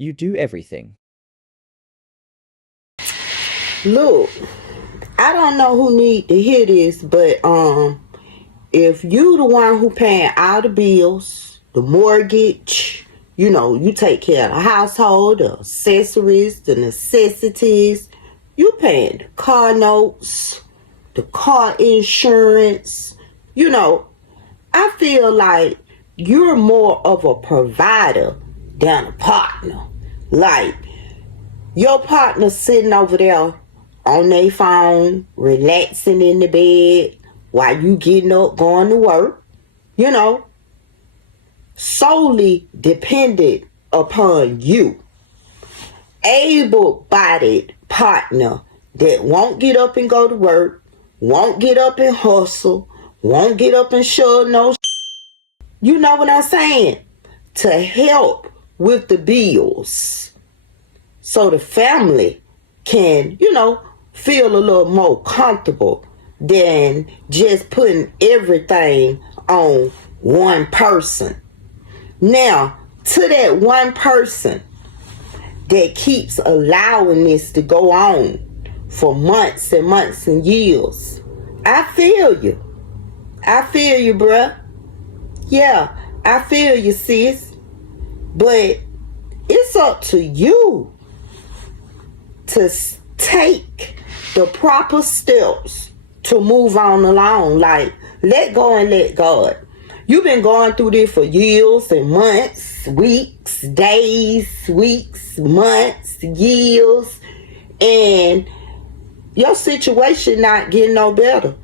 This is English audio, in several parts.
You do everything. Look, I don't know who need to hear this, but if you the one who paying all the bills, the mortgage, you take care of the household, the accessories, the necessities, you paying the car notes, the car insurance, I feel like you're more of a provider than a partner. Like, your partner sitting over there on their phone, relaxing in the bed while you getting up, going to work, you know, solely dependent upon you. Able-bodied partner that won't get up and go to work, won't get up and hustle, won't get up and show no. You know what I'm saying? To help with the bills. So the family can, feel a little more comfortable than just putting everything on one person. Now, to that one person that keeps allowing this to go on for months and months and years, I feel you. I feel you, bruh. Yeah, I feel you, sis. But it's up to you to take the proper steps to move on along. Like, let go and let God. You've been going through this for years and months, weeks, days, months, years, and your situation not getting no better.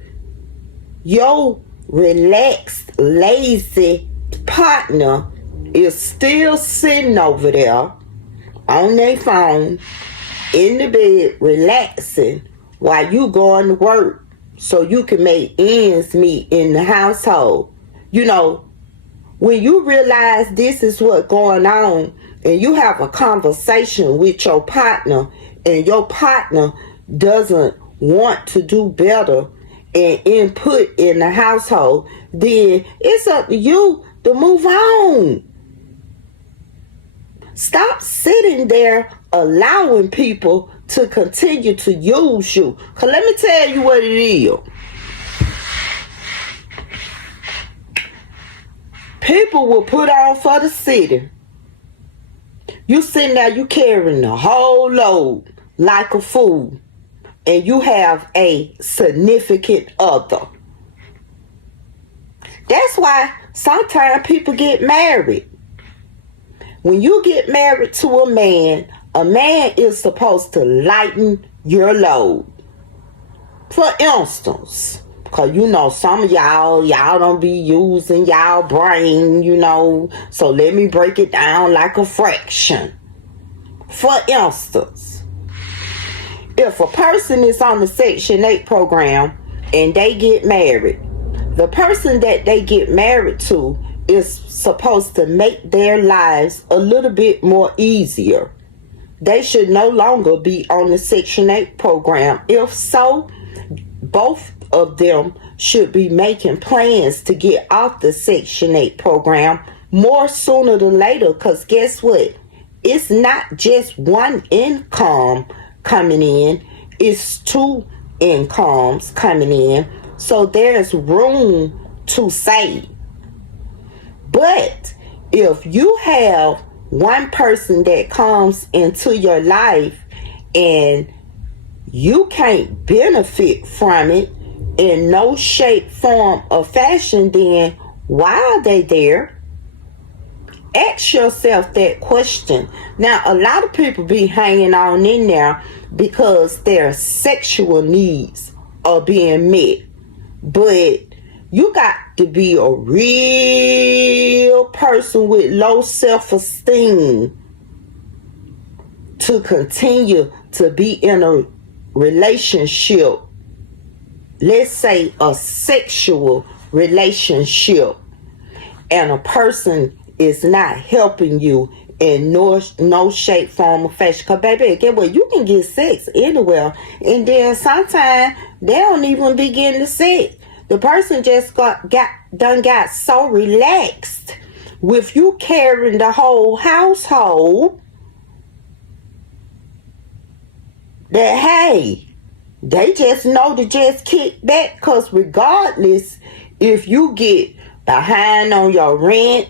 Your relaxed, lazy partner is still sitting over there on their phone, in the bed, relaxing while you going to work so you can make ends meet in the household. When you realize this is what's going on and you have a conversation with your partner and your partner doesn't want to do better and input in the household, then it's up to you to move on. Stop sitting there allowing people to continue to use you. Because let me tell you what it is. People will put on for the city. You sitting there, you carrying the whole load like a fool. And you have a significant other. That's why sometimes people get married. When you get married to a man is supposed to lighten your load. For instance, because some of y'all don't be using y'all brain, so let me break it down like a fraction. For instance, if a person is on the Section 8 program and they get married, the person that they get married to is supposed to make their lives a little bit more easier. They should no longer be on the Section 8 program. If so, both of them should be making plans to get off the Section 8 program more sooner than later, because guess what? It's not just one income coming in, it's two incomes coming in, so there's room to save. But if you have one person that comes into your life and you can't benefit from it in no shape, form, or fashion, then why are they there? Ask yourself that question. Now, a lot of people be hanging on in there because their sexual needs are being met. But you got to be a real person with low self-esteem to continue to be in a relationship, let's say a sexual relationship, and a person is not helping you in no shape, form, or fashion. Because baby, get what? You can get sex anywhere, and then sometimes they don't even be getting the sex. The person just got so relaxed with you carrying the whole household that, hey, they just know to just kick back, because regardless if you get behind on your rent,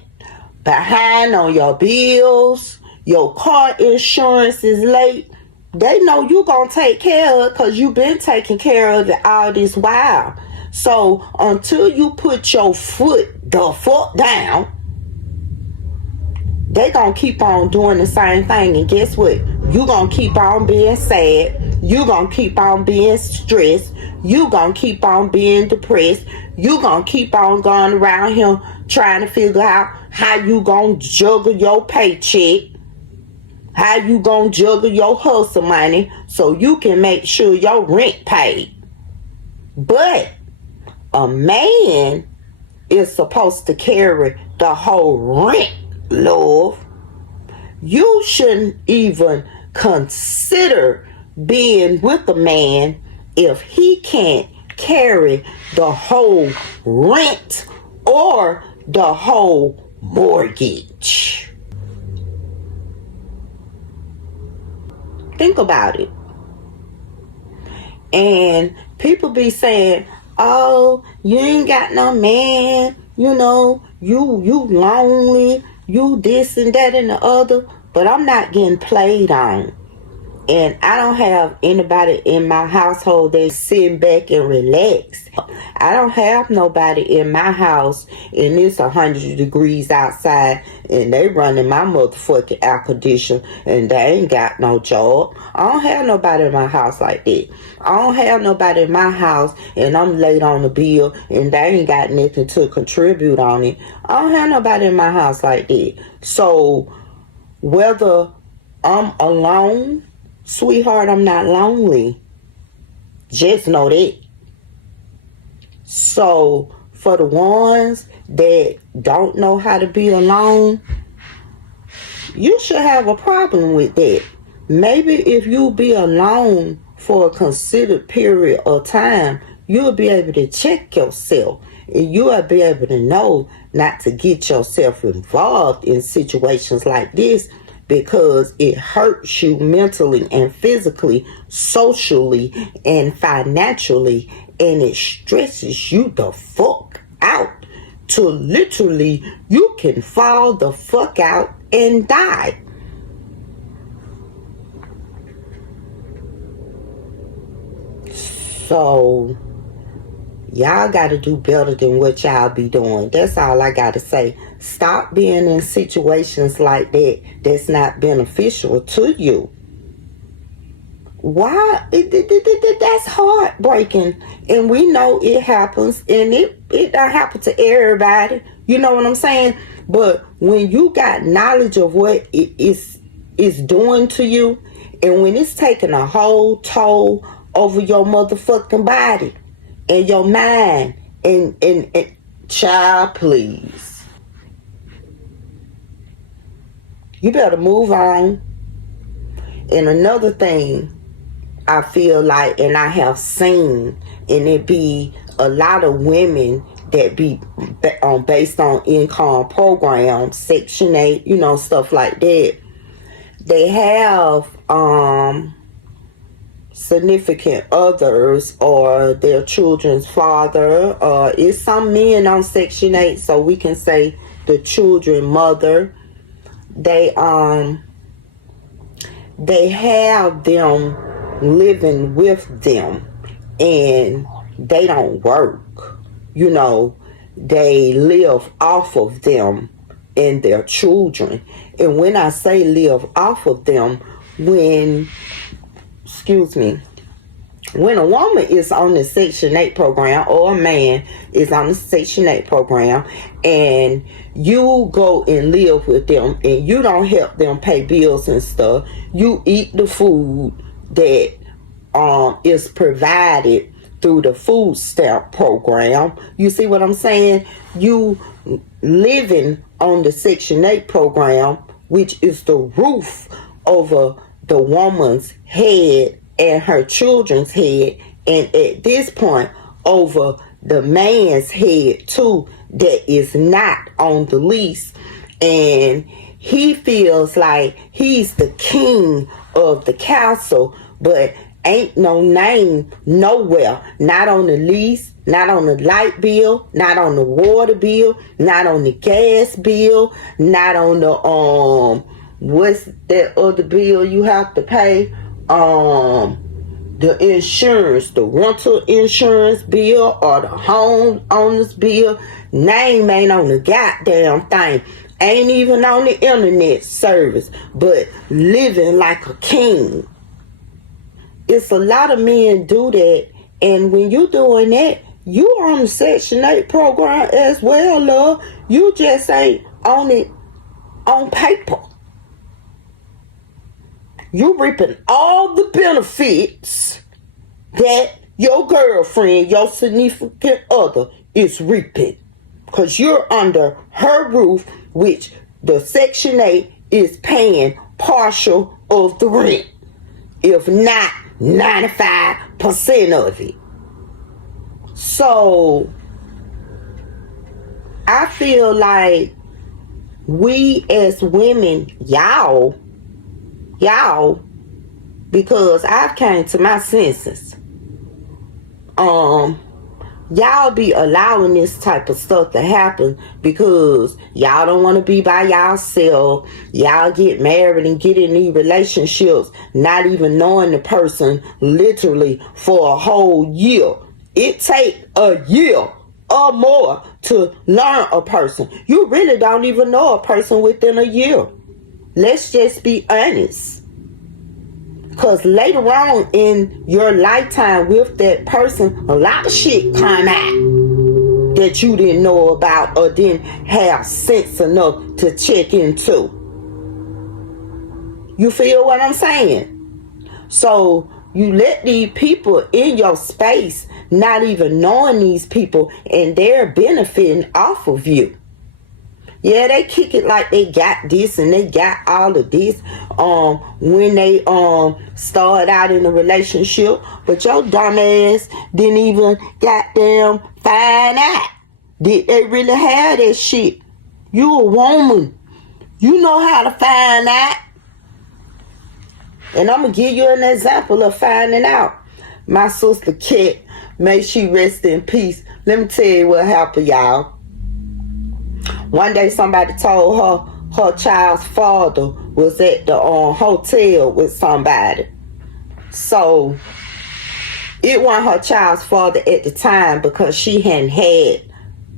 behind on your bills, your car insurance is late, they know you gonna take care of it because you've been taking care of it all this while. So until you put your foot the fuck down, they gonna keep on doing the same thing. And guess what? You gonna keep on being sad. You gonna keep on being stressed. You gonna keep on being depressed. You gonna keep on going around here trying to figure out how you gonna juggle your paycheck, how you gonna juggle your hustle money so you can make sure your rent paid. But a man is supposed to carry the whole rent, love. You shouldn't even consider being with a man if he can't carry the whole rent or the whole mortgage. Think about it. And people be saying, oh, you ain't got no man, you know, you lonely, you this and that and the other. But I'm not getting played on. And I don't have anybody in my household that's sitting back and relaxed. I don't have nobody in my house and it's 100 degrees outside and they running my motherfucking air conditioner and they ain't got no job. I don't have nobody in my house like that. I don't have nobody in my house and I'm late on the bill and they ain't got nothing to contribute on it. I don't have nobody in my house like that. So whether I'm alone, sweetheart, I'm not lonely. Just know that. So for the ones that don't know how to be alone, you should have a problem with that. Maybe if you be alone for a considered period of time, you'll be able to check yourself and you'll be able to know not to get yourself involved in situations like this, because it hurts you mentally and physically, socially, and financially, and it stresses you the fuck out to literally you can fall the fuck out and die. So y'all got to do better than what y'all be doing. That's all I got to say. Stop being in situations like that that's not beneficial to you. Why? That's heartbreaking. And we know it happens. And it don't happen to everybody. You know what I'm saying? But when you got knowledge of what it is doing to you, and when it's taking a whole toll over your motherfucking body and your mind, and child, please. You better move on. And another thing I feel like, and I have seen, and it be a lot of women that be based on income programs, Section 8, you know, stuff like that. They have significant others or their children's father. It's some men on Section 8, so we can say the children mother. They have them living with them and they don't work. You know, they live off of them and their children. And when I say live off of them, when a woman is on the Section 8 program or a man is on the Section 8 program and you go and live with them and you don't help them pay bills and stuff, you eat the food that is provided through the food stamp program. You see what I'm saying? You living on the Section 8 program, which is the roof over the woman's head and her children's head, and at this point over the man's head too, that is not on the lease, and he feels like he's the king of the castle, but ain't no name nowhere. Not on the lease, not on the light bill, not on the water bill, not on the gas bill, not on the what's that other bill you have to pay? The insurance, the rental insurance bill or the home owner's bill. Name ain't on the goddamn thing. Ain't even on the internet service, but living like a king. It's a lot of men do that, and when you doing that, you on the Section 8 program as well, love. You just ain't on it on paper. You reaping all the benefits that your girlfriend, your significant other is reaping. Because you're under her roof, which the Section 8 is paying partial of the rent. If not 95% of it. So I feel like we as women, y'all, because I've came to my senses, y'all be allowing this type of stuff to happen because y'all don't want to be by y'allself. Y'all get married and get in these relationships not even knowing the person literally for a whole year. It take a year or more to learn a person. You really don't even know a person within a year. Let's just be honest. Because later on in your lifetime with that person, a lot of shit come out that you didn't know about or didn't have sense enough to check into. You feel what I'm saying? So you let these people in your space, not even knowing these people, and they're benefiting off of you. Yeah, they kick it like they got this and they got all of this when they started out in a relationship, but your dumb ass didn't even goddamn find out. Did they really have that shit? You a woman. You know how to find out. And I'm going to give you an example of finding out. My sister Kat, may she rest in peace. Let me tell you what happened, y'all. One day somebody told her child's father was at the hotel with somebody. So it wasn't her child's father at the time because she hadn't had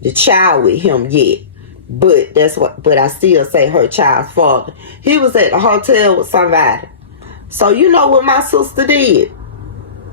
the child with him yet. But I still say her child's father. He was at the hotel with somebody. So you know what my sister did?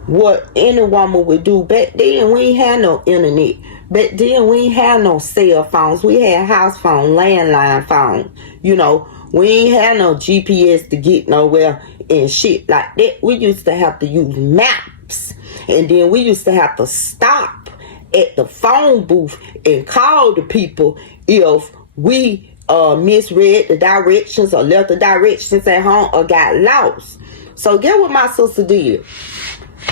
What any woman would do. Back then we ain't had no internet. Back then we ain't had no cell phones. We had house phone, landline phone. You know, we ain't had no GPS to get nowhere and shit like that. We used to have to use maps. And then we used to have to stop at the phone booth and call the people if we misread the directions or left the directions at home or got lost. So get what my sister did.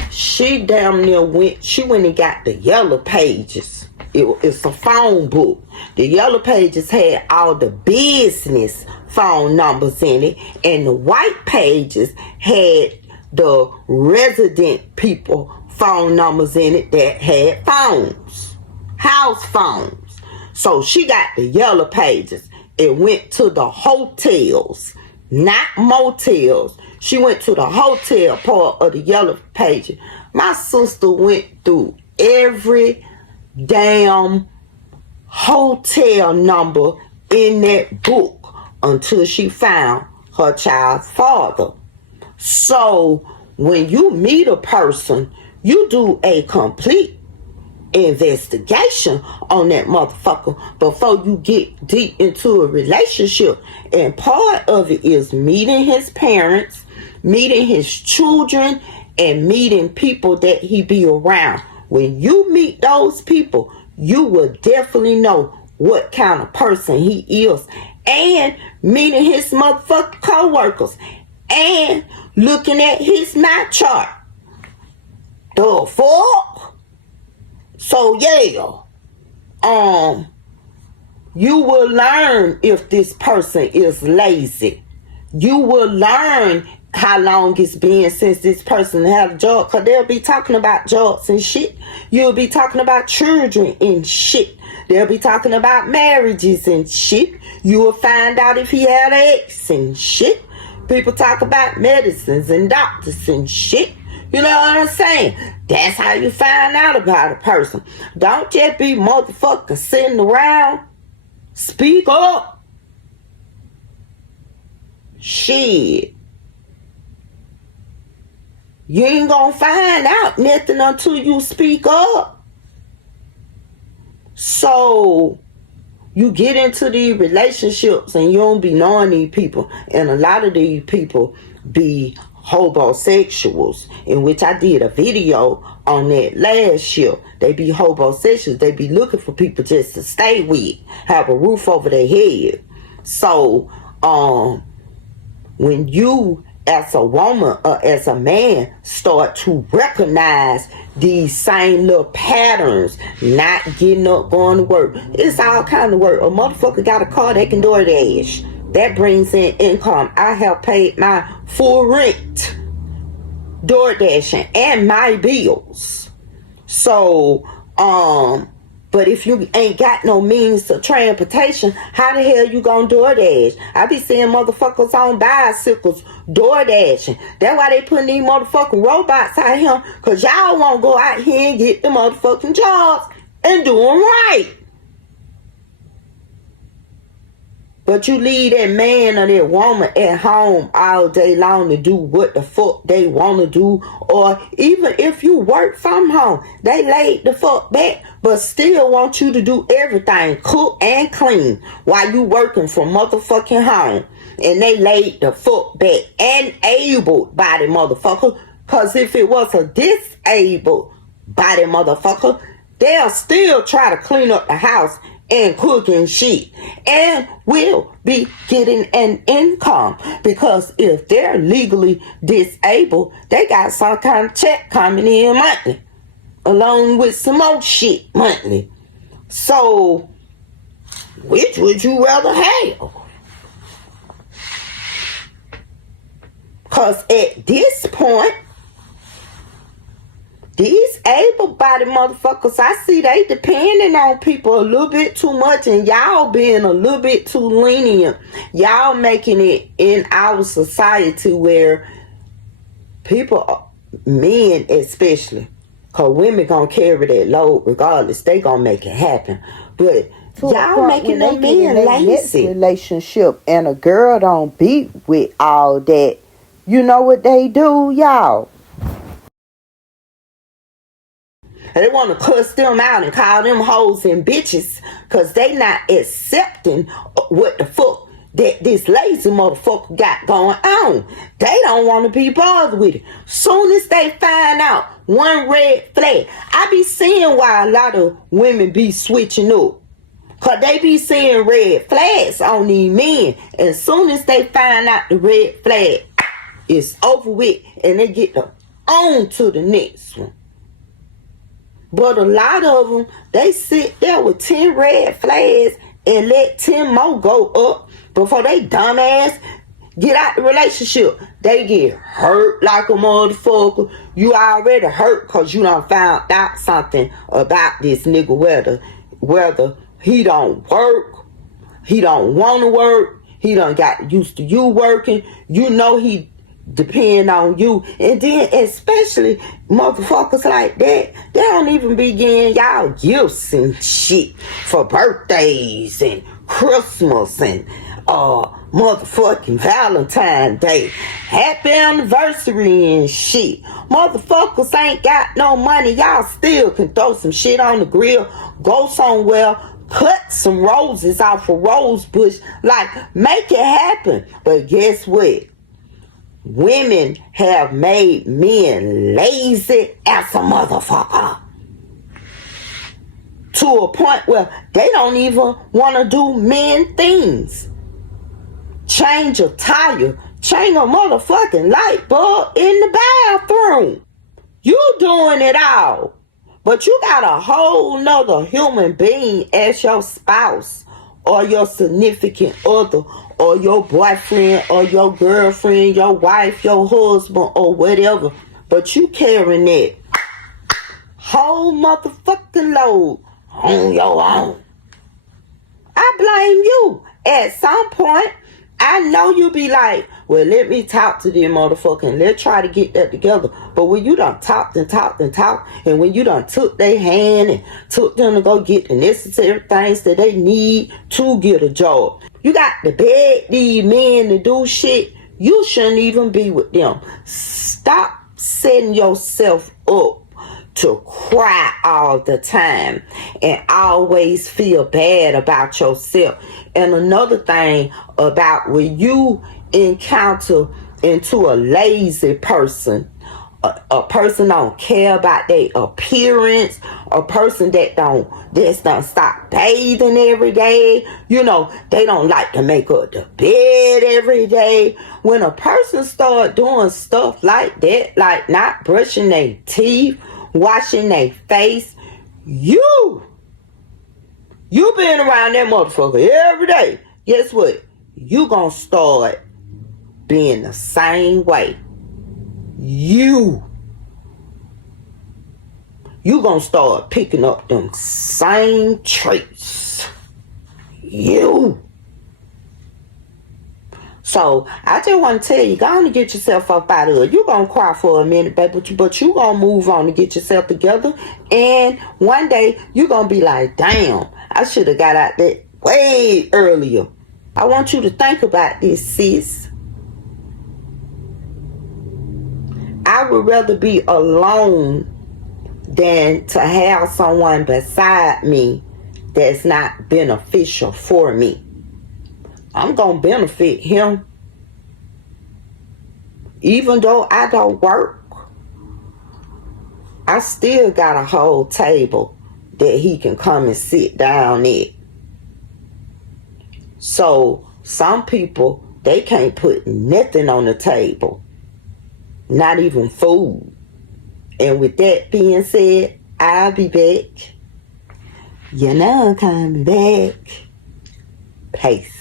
She damn near went and got the yellow pages. It's a phone book. The yellow pages had all the business phone numbers in it, and the white pages had the resident people phone numbers in it that had phones, house phones. So she got the yellow pages. It went to the hotels, not motels. She went to the hotel part of the yellow pages. My sister went through every damn hotel number in that book until she found her child's father. So when you meet a person, you do a complete investigation on that motherfucker before you get deep into a relationship. And part of it is meeting his parents, meeting his children, and meeting people that he be around. When you meet those people, you will definitely know what kind of person he is. And meeting his motherfucking co-workers. And looking at his night chart. The fuck? So yeah. You will learn if this person is lazy. You will learn how long it's been since this person had a job, because they'll be talking about jobs and shit. You'll be talking about children and shit. They'll be talking about marriages and shit. You will find out if he had an ex and shit. People talk about medicines and doctors and shit. You know what I'm saying? That's how you find out about a person. Don't just be motherfucking sitting around. Speak up. Shit. You ain't gonna find out nothing until you speak up. So you get into these relationships and you don't be knowing these people. And a lot of these people be homosexuals, in which I did a video on that last year. They be homosexuals. They be looking for people just to stay with, have a roof over their head. So when you as a woman or as a man start to recognize these same little patterns, not getting up, going to work, it's all kind of work. A motherfucker got a car, they can DoorDash. That brings in income. I have paid my full rent, DoorDashing, and my bills. So, but if you ain't got no means of transportation, how the hell you gonna DoorDash? I be seeing motherfuckers on bicycles DoorDashing. That's why they putting these motherfucking robots out here, because y'all won't go out here and get the motherfucking jobs and do them right. But you leave that man or that woman at home all day long to do what the fuck they want to do. Or even if you work from home, they laid the fuck back, but still want you to do everything, cook and clean, while you working from motherfucking home. And they laid the fuck back and able body motherfucker. Because if it was a disabled body motherfucker, they'll still try to clean up the house and cooking shit, and will be getting an income, because if they're legally disabled, they got some kind of check coming in monthly, along with some more shit monthly. So, which would you rather have? Because at this point, these able-bodied motherfuckers, I see they depending on people a little bit too much, and y'all being a little bit too lenient. Y'all making it in our society where people, men especially, because women gonna carry that load regardless. They gonna make it happen. But y'all making them men lazy. Relationship and a girl don't beat with all that. You know what they do, y'all? They want to cuss them out and call them hoes and bitches, because they not accepting what the fuck that this lazy motherfucker got going on. They don't want to be bothered with it. Soon as they find out one red flag, I be seeing why a lot of women be switching up. Because they be seeing red flags on these men. And soon as they find out the red flag, it's over with, and they get on to the next one. But a lot of them, they sit there with 10 red flags and let 10 more go up before they dumbass get out the relationship. They get hurt like a motherfucker. You already hurt because you done found out something about this nigga, whether he don't work, he don't want to work, he done got used to you working. You know he depend on you. And then especially motherfuckers like that, they don't even be getting y'all gifts and shit for birthdays and Christmas and motherfucking Valentine's Day, happy anniversary and shit. Motherfuckers ain't got no money. Y'all still can throw some shit on the grill, go somewhere, cut some roses off a rose bush, like make it happen. But guess what? Women have made men lazy as a motherfucker, to a point where they don't even want to do men things. Change a tire, change a motherfucking light bulb in the bathroom. You doing it all. But you got a whole nother human being as your spouse or your significant other or your boyfriend or your girlfriend, your wife, your husband, or whatever. But you carrying that whole motherfucking load on your own. I blame you. At some point, I know you be like, well, let me talk to them motherfucker and let's try to get that together. But when you done talked, and when you done took their hand and took them to go get the necessary things that they need to get a job, you got to beg these men to do shit, you shouldn't even be with them. Stop setting yourself up to cry all the time and always feel bad about yourself. And another thing about when you encounter into a lazy person, a person don't care about their appearance, a person that don't stop bathing every day, you know, they don't like to make up the bed every day. When a person start doing stuff like that, like not brushing their teeth, washing their face, you been around that motherfucker every day. Guess what? You gonna start being the same way. You gonna start picking up them same traits. So I just want to tell you, go on and get yourself up out of it. You gonna cry for a minute, baby, but you gonna move on and get yourself together. And one day you gonna be like, damn, I should have got out there way earlier. I want you to think about this, sis. I would rather be alone than to have someone beside me that's not beneficial for me. I'm gonna benefit him. Even though I don't work, I still got a whole table that he can come and sit down at. So some people, they can't put nothing on the table, not even food. And with that being said, I'll be back. You know I'm coming back. Peace.